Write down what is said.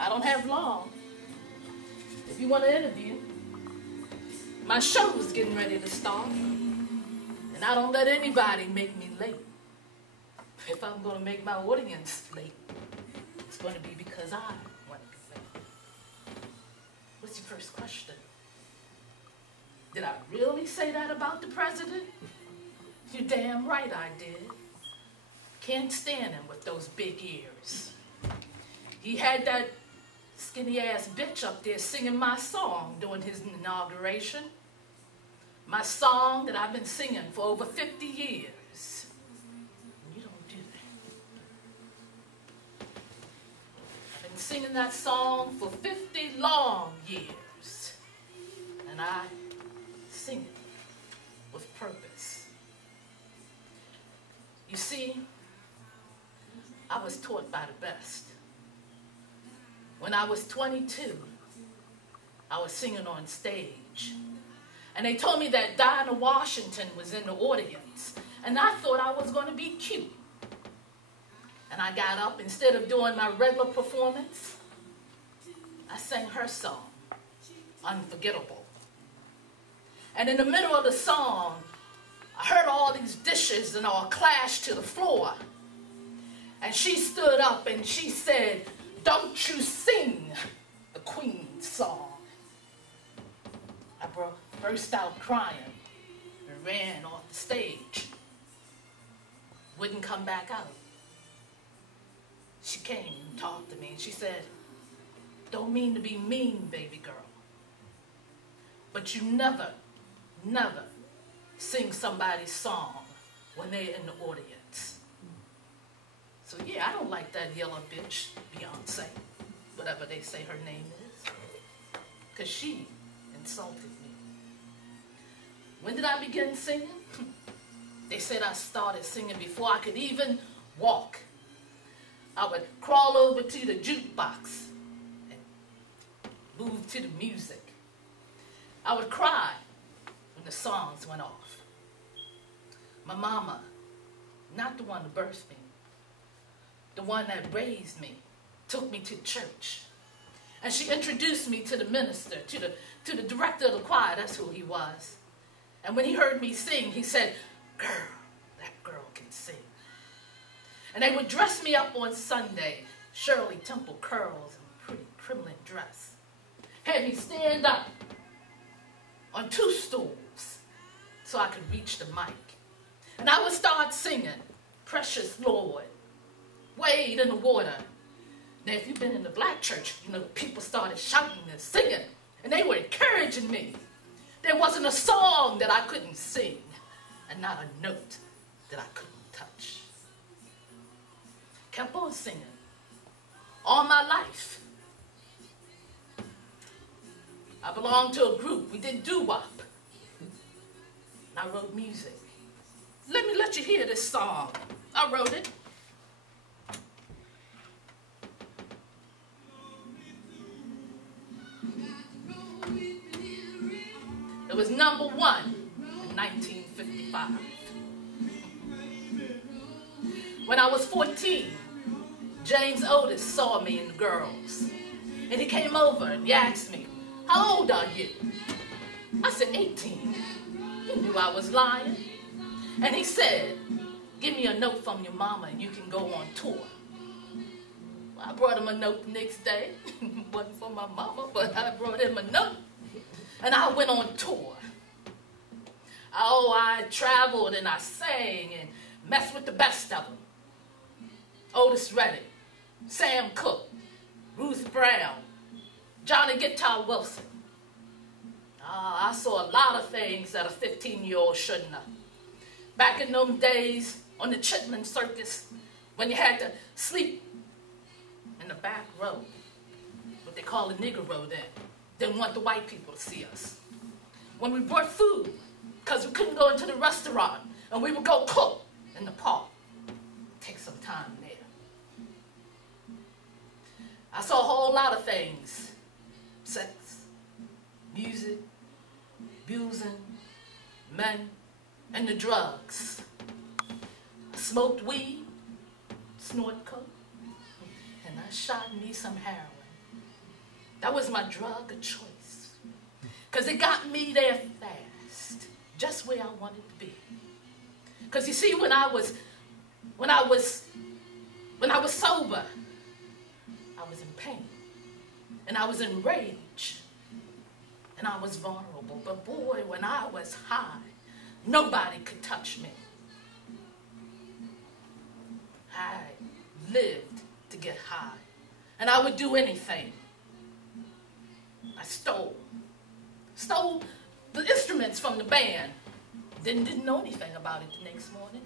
I don't have long. If you want to interview, my show is getting ready to start, and I don't let anybody make me late. If I'm going to make my audience late, it's going to be because I want to be late. What's your first question? Did I really say that about the president? You're damn right I did. Can't stand him with those big ears. He had that skinny ass bitch up there singing my song during his inauguration. My song that I've been singing for over 50 years. You don't do that. I've been singing that song for 50 long years. And I sing it with purpose. You see, I was taught by the best. When I was 22, I was singing on stage. And they told me that Dinah Washington was in the audience. And I thought I was going to be cute. And I got up, instead of doing my regular performance, I sang her song, Unforgettable. And in the middle of the song, I heard all these dishes and all clash to the floor. And she stood up and she said, "Don't you sing the Queen's song." I burst out crying and ran off the stage. Wouldn't come back out. She came and talked to me and she said, "Don't mean to be mean, baby girl, but you never sing somebody's song when they're in the audience." So yeah, I don't like that yellow bitch, Beyonce, whatever they say her name is, because she insulted me. When did I begin singing? They said I started singing before I could even walk. I would crawl over to the jukebox and move to the music. I would cry when the songs went off. My mama, not the one that birthed me, the one that raised me, took me to church. And she introduced me to the minister, to the director of the choir, that's who he was. And when he heard me sing, he said, "Girl, that girl can sing." And they would dress me up on Sunday, Shirley Temple curls and pretty Kremlin dress. Had me stand up on 2 stools so I could reach the mic. And I would start singing, "Precious Lord, wade in the water." Now, if you've been in the black church, you know, people started shouting and singing, and they were encouraging me. There wasn't a song that I couldn't sing, and not a note that I couldn't touch. Kept on singing all my life. I belonged to a group. We did doo-wop. And I wrote music. Let me let you hear this song. I wrote it. It was #1 in 1955. When I was 14, James Otis saw me in the girls. And he came over and he asked me, "How old are you?" I said, 18. He knew I was lying. And he said, "Give me a note from your mama and you can go on tour." Well, I brought him a note the next day. It wasn't for my mama, but I brought him a note. And I went on tour. Oh, I traveled and I sang and messed with the best of them. Otis Redding, Sam Cooke, Ruth Brown, Johnny Guitar Wilson. I saw a lot of things that a 15-year-old shouldn't have. Back in those days on the Chitlin Circus, when you had to sleep in the back row, what they call the nigger row then. Didn't want the white people to see us. When we brought food, because we couldn't go into the restaurant, and we would go cook in the park. Take some time there. I saw a whole lot of things. Sex, music, abusing, men, and the drugs. I smoked weed, snorted coke, and I shot me some heroin. That was my drug of choice. Because it got me there fast, just where I wanted to be. Because you see, when I was sober, I was in pain, and I was in rage, and I was vulnerable. But boy, when I was high, nobody could touch me. I lived to get high, and I would do anything. I stole the instruments from the band. Didn't know anything about it the next morning.